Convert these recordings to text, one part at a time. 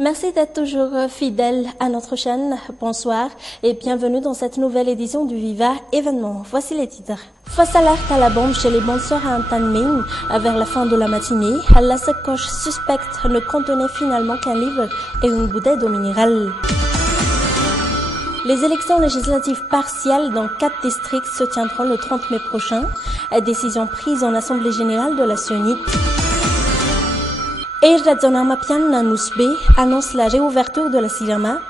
Merci d'être toujours fidèle à notre chaîne. Bonsoir et bienvenue dans cette nouvelle édition du Viva événement. Voici les titres. Fausse alerte à la bombe chez les bonnes sœurs à Antanmin. Vers la fin de la matinée, la sacoche suspecte ne contenait finalement qu'un livre et une bouteille d'eau minérale. Les élections législatives partielles dans 4 districts se tiendront le 30 mai prochain. Décision prise en Assemblée générale de la Sunit. Eiradzonamapian Nanusbe annonce la réouverture de la Sirama,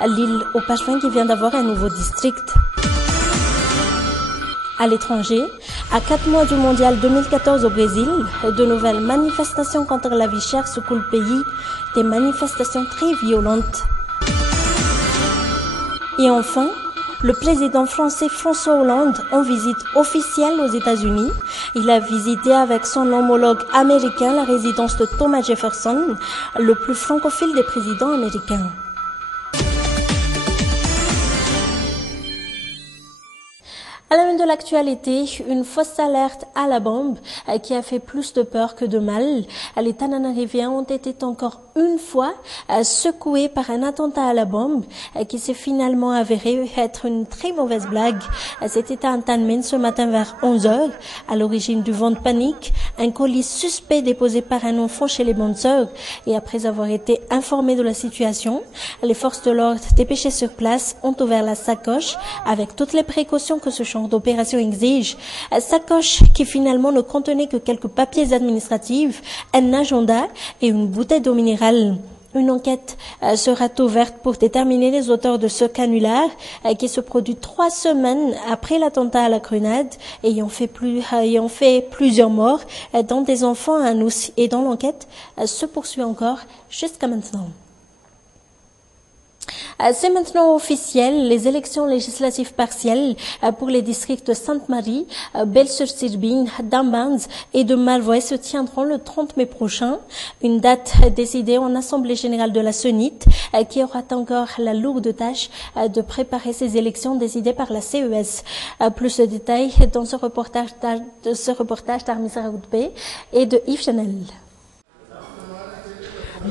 l'île au Pachevin qui vient d'avoir un nouveau district. À l'étranger, à 4 mois du mondial 2014 au Brésil, de nouvelles manifestations contre la vie chère secouent le pays, des manifestations très violentes. Et enfin, le président français François Hollande en visite officielle aux États-Unis. Il a visité avec son homologue américain la résidence de Thomas Jefferson, le plus francophile des présidents américains. À la une de l'actualité, une fausse alerte à la bombe qui a fait plus de peur que de mal. Les Tananariviens ont été encore une fois secoués par un attentat à la bombe qui s'est finalement avéré être une très mauvaise blague. C'était à Antanmin ce matin vers 11h. À l'origine du vent de panique, un colis suspect déposé par un enfant chez les bonnes sœurs. Et après avoir été informés de la situation, les forces de l'ordre dépêchées sur place ont ouvert la sacoche avec toutes les précautions que ce genre d'opération exige. Sacoche qui finalement ne contenait que quelques papiers administratifs, un agenda et une bouteille d'eau minérale. Une enquête sera ouverte pour déterminer les auteurs de ce canular qui se produit 3 semaines après l'attentat à la grenade, ayant fait plusieurs morts, dont des enfants à nous, et dont l'enquête se poursuit encore jusqu'à maintenant. C'est maintenant officiel, les élections législatives partielles pour les districts de Sainte-Marie, Belle-sur-Cirbine, d'Ambans et de Malvois se tiendront le 30 mai prochain. Une date décidée en Assemblée générale de la Sunit qui aura encore la lourde tâche de préparer ces élections décidées par la CES. Plus de détails dans ce reportage d'Armis Raoudbé et de Yves Chanel.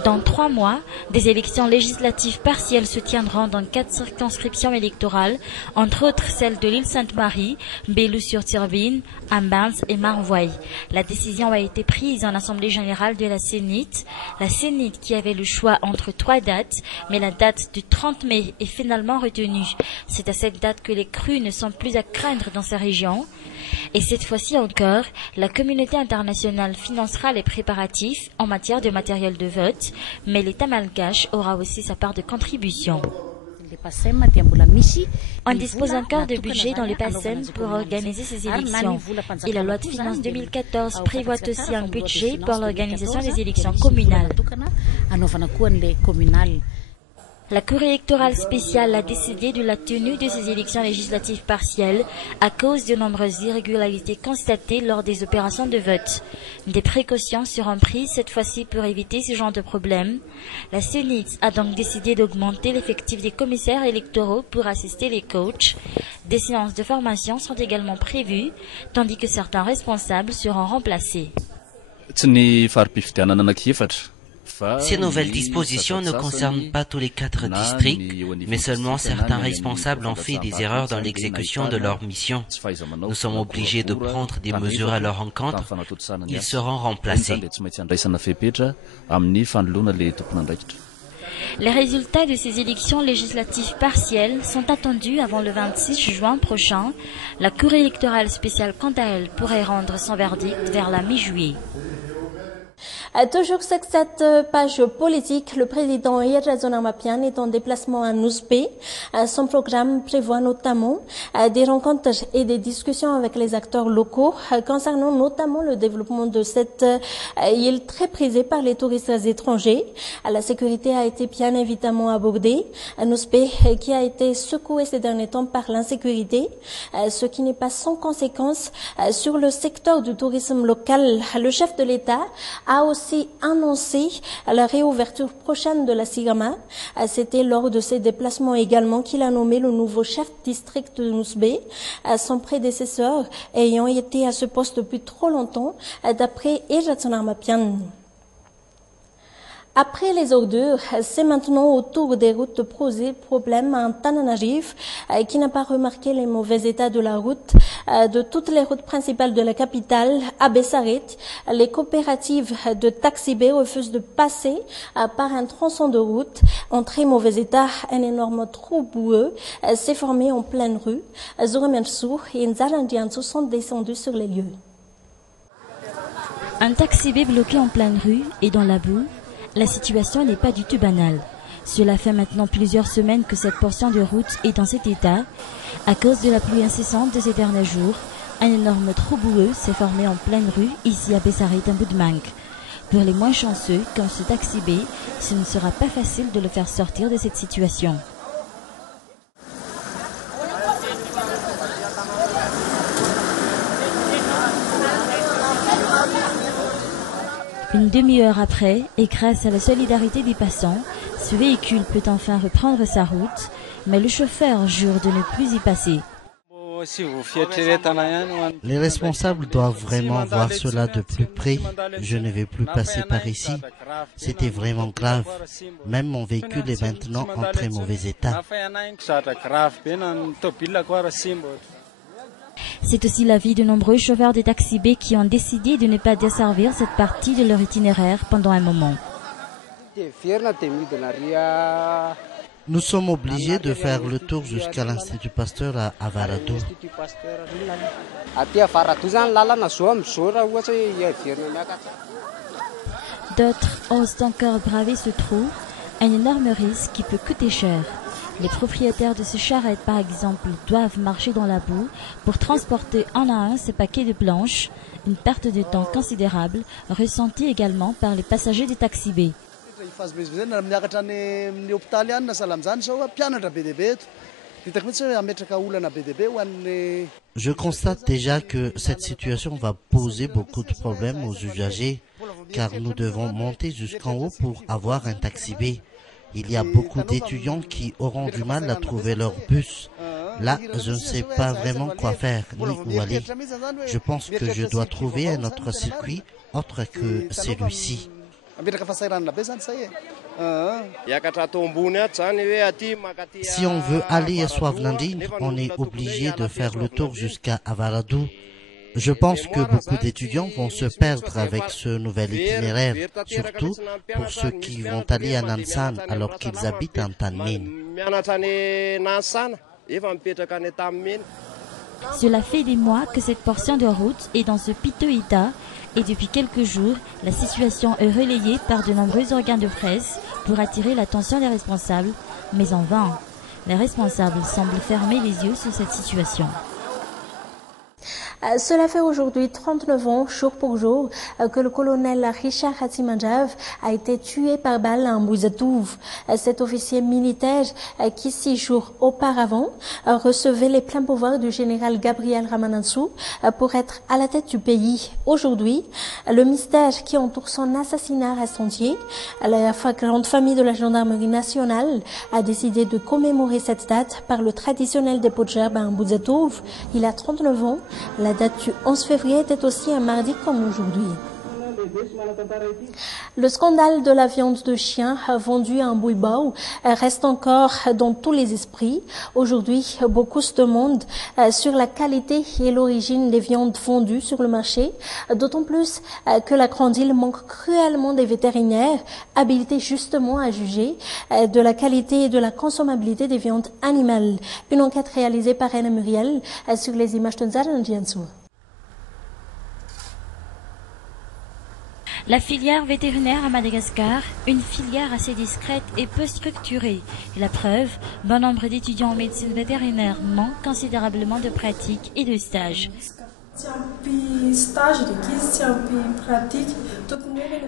Dans 3 mois, des élections législatives partielles se tiendront dans 4 circonscriptions électorales, entre autres celles de l'île Sainte-Marie, Bellu-sur-Turbine, Ambans et Marvoy. La décision a été prise en Assemblée générale de la Sénit. La Sénit qui avait le choix entre 3 dates, mais la date du 30 mai est finalement retenue. C'est à cette date que les crues ne sont plus à craindre dans ces régions. Et cette fois-ci encore, la communauté internationale financera les préparatifs en matière de matériel de vote, mais l'État malgache aura aussi sa part de contribution. On dispose encore de budget dans le PASSEM pour organiser ces élections. Et la loi de finances 2014 prévoit aussi un budget pour l'organisation des élections communales. La Cour électorale spéciale a décidé de la tenue de ces élections législatives partielles à cause de nombreuses irrégularités constatées lors des opérations de vote. Des précautions seront prises cette fois-ci pour éviter ce genre de problème. La Sénit a donc décidé d'augmenter l'effectif des commissaires électoraux pour assister les coachs. Des séances de formation sont également prévues, tandis que certains responsables seront remplacés. Ces nouvelles dispositions ne concernent pas tous les 4 districts, mais seulement certains responsables ont fait des erreurs dans l'exécution de leur mission. Nous sommes obligés de prendre des mesures à leur encontre. Ils seront remplacés. Les résultats de ces élections législatives partielles sont attendus avant le 26 juin prochain. La Cour électorale spéciale, quant à elle, pourrait rendre son verdict vers la mi-juillet. Toujours sur cette page politique, le président Eiradzonamapian est en déplacement à Nousbé. Son programme prévoit notamment des rencontres et des discussions avec les acteurs locaux concernant notamment le développement de cette île très prisée par les touristes étrangers. La sécurité a été bien évidemment abordée. Nousbé qui a été secoué ces derniers temps par l'insécurité, ce qui n'est pas sans conséquence sur le secteur du tourisme local. Le chef de l'État a aussi annoncé la réouverture prochaine de la Sigama. C'était lors de ses déplacements également qu'il a nommé le nouveau chef district de Nousbé, son prédécesseur ayant été à ce poste depuis trop longtemps, d'après Eiradzonamapian. Après les ordures, c'est maintenant au tour des routes de poser problème à Antananarivo, qui n'a pas remarqué les mauvais états de la route. De toutes les routes principales de la capitale, à Bessarit, les coopératives de Taxi B refusent de passer par un tronçon de route en très mauvais état. Un énorme trou boueux s'est formé en pleine rue. Zoremersu et Nzalandiansu sont descendus sur les lieux. Un taxi B bloqué en pleine rue et dans la boue. La situation n'est pas du tout banale. Cela fait maintenant plusieurs semaines que cette portion de route est dans cet état. À cause de la pluie incessante de ces derniers jours, un énorme trou boueux s'est formé en pleine rue, ici à Bessarit, un bout de manque. Pour les moins chanceux, comme ce taxi B, ce ne sera pas facile de le faire sortir de cette situation. Une demi-heure après, et grâce à la solidarité des passants, ce véhicule peut enfin reprendre sa route, mais le chauffeur jure de ne plus y passer. Les responsables doivent vraiment voir cela de plus près. Je ne vais plus passer par ici. C'était vraiment grave. Même mon véhicule est maintenant en très mauvais état. C'est aussi l'avis de nombreux chauffeurs de taxi B qui ont décidé de ne pas desservir cette partie de leur itinéraire pendant un moment. Nous sommes obligés de faire le tour jusqu'à l'Institut Pasteur à Avaradou. D'autres osent encore braver ce trou, un énorme risque qui peut coûter cher. Les propriétaires de ces charrettes, par exemple, doivent marcher dans la boue pour transporter un à un ces paquets de planches, une perte de temps considérable, ressentie également par les passagers des taxi B. Je constate déjà que cette situation va poser beaucoup de problèmes aux usagers, car nous devons monter jusqu'en haut pour avoir un taxi B. Il y a beaucoup d'étudiants qui auront du mal à trouver leur bus. Là, je ne sais pas vraiment quoi faire, ni où aller. Je pense que je dois trouver un autre circuit autre que celui-ci. Si on veut aller à Soavlandine, on est obligé de faire le tour jusqu'à Avaradou. Je pense que beaucoup d'étudiants vont se perdre avec ce nouvel itinéraire, surtout pour ceux qui vont aller à Nansan alors qu'ils habitent en Tanmin. Cela fait des mois que cette portion de route est dans ce piteux état et depuis quelques jours, la situation est relayée par de nombreux organes de presse pour attirer l'attention des responsables, mais en vain. Les responsables semblent fermer les yeux sur cette situation. Cela fait aujourd'hui 39 ans, jour pour jour, que le colonel Richard Hatzimandjav a été tué par balle à Mbuzatouv. Cet officier militaire qui 6 jours auparavant recevait les pleins pouvoirs du général Gabriel Ramanansou pour être à la tête du pays. Aujourd'hui, le mystère qui entoure son assassinat reste entier. La grande famille de la gendarmerie nationale a décidé de commémorer cette date par le traditionnel dépôt de gerbe à Mbuzatouv. Il a 39 ans. La date du 11 février était aussi un mardi comme aujourd'hui. Le scandale de la viande de chien vendue à Mbouibao reste encore dans tous les esprits. Aujourd'hui, beaucoup se demandent sur la qualité et l'origine des viandes vendues sur le marché, d'autant plus que la grande île manque cruellement des vétérinaires habilités justement à juger de la qualité et de la consommabilité des viandes animales. Une enquête réalisée par Anna Muriel sur les images de Nzalandiansu. La filière vétérinaire à Madagascar, une filière assez discrète et peu structurée. Et la preuve, bon nombre d'étudiants en médecine vétérinaire manquent considérablement de pratiques et de stages.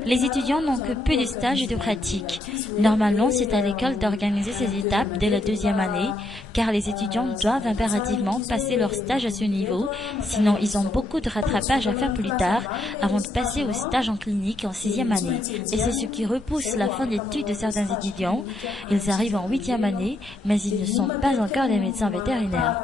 Les étudiants n'ont que peu de stages et de pratiques. Normalement, c'est à l'école d'organiser ces étapes dès la 2e année, car les étudiants doivent impérativement passer leur stage à ce niveau, sinon ils ont beaucoup de rattrapage à faire plus tard, avant de passer au stage en clinique en 6e année. Et c'est ce qui repousse la fin d'études de certains étudiants. Ils arrivent en 8e année, mais ils ne sont pas encore des médecins vétérinaires.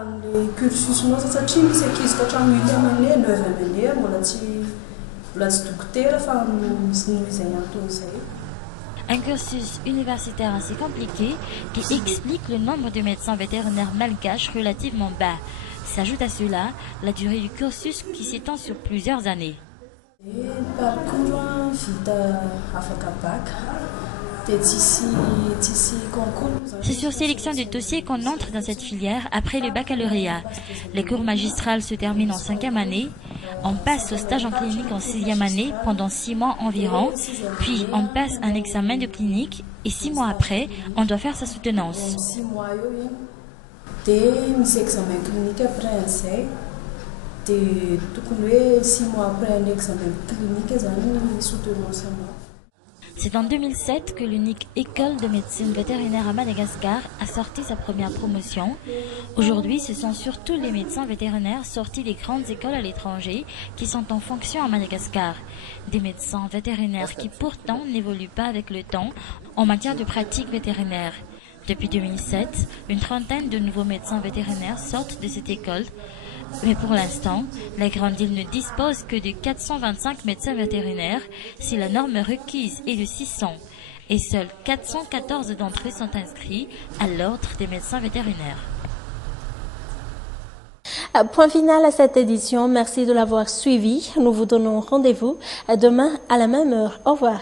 Un cursus universitaire assez compliqué qui explique le nombre de médecins vétérinaires malgaches relativement bas. S'ajoute à cela la durée du cursus qui s'étend sur plusieurs années. C'est sur sélection de dossiers qu'on entre dans cette filière après le baccalauréat. Les cours magistrales se terminent en 5e année. On passe au stage en clinique en 6e année pendant 6 mois environ. Puis on passe un examen de clinique et 6 mois après, on doit faire sa soutenance. C'est en 2007 que l'unique école de médecine vétérinaire à Madagascar a sorti sa première promotion. Aujourd'hui, ce sont surtout les médecins vétérinaires sortis des grandes écoles à l'étranger qui sont en fonction à Madagascar. Des médecins vétérinaires qui pourtant n'évoluent pas avec le temps en matière de pratique vétérinaire. Depuis 2007, une trentaine de nouveaux médecins vétérinaires sortent de cette école. Mais pour l'instant, la grande île ne dispose que de 425 médecins vétérinaires si la norme requise est de 600. Et seuls 414 d'entre eux sont inscrits à l'ordre des médecins vétérinaires. Point final à cette édition. Merci de l'avoir suivi. Nous vous donnons rendez-vous demain à la même heure. Au revoir.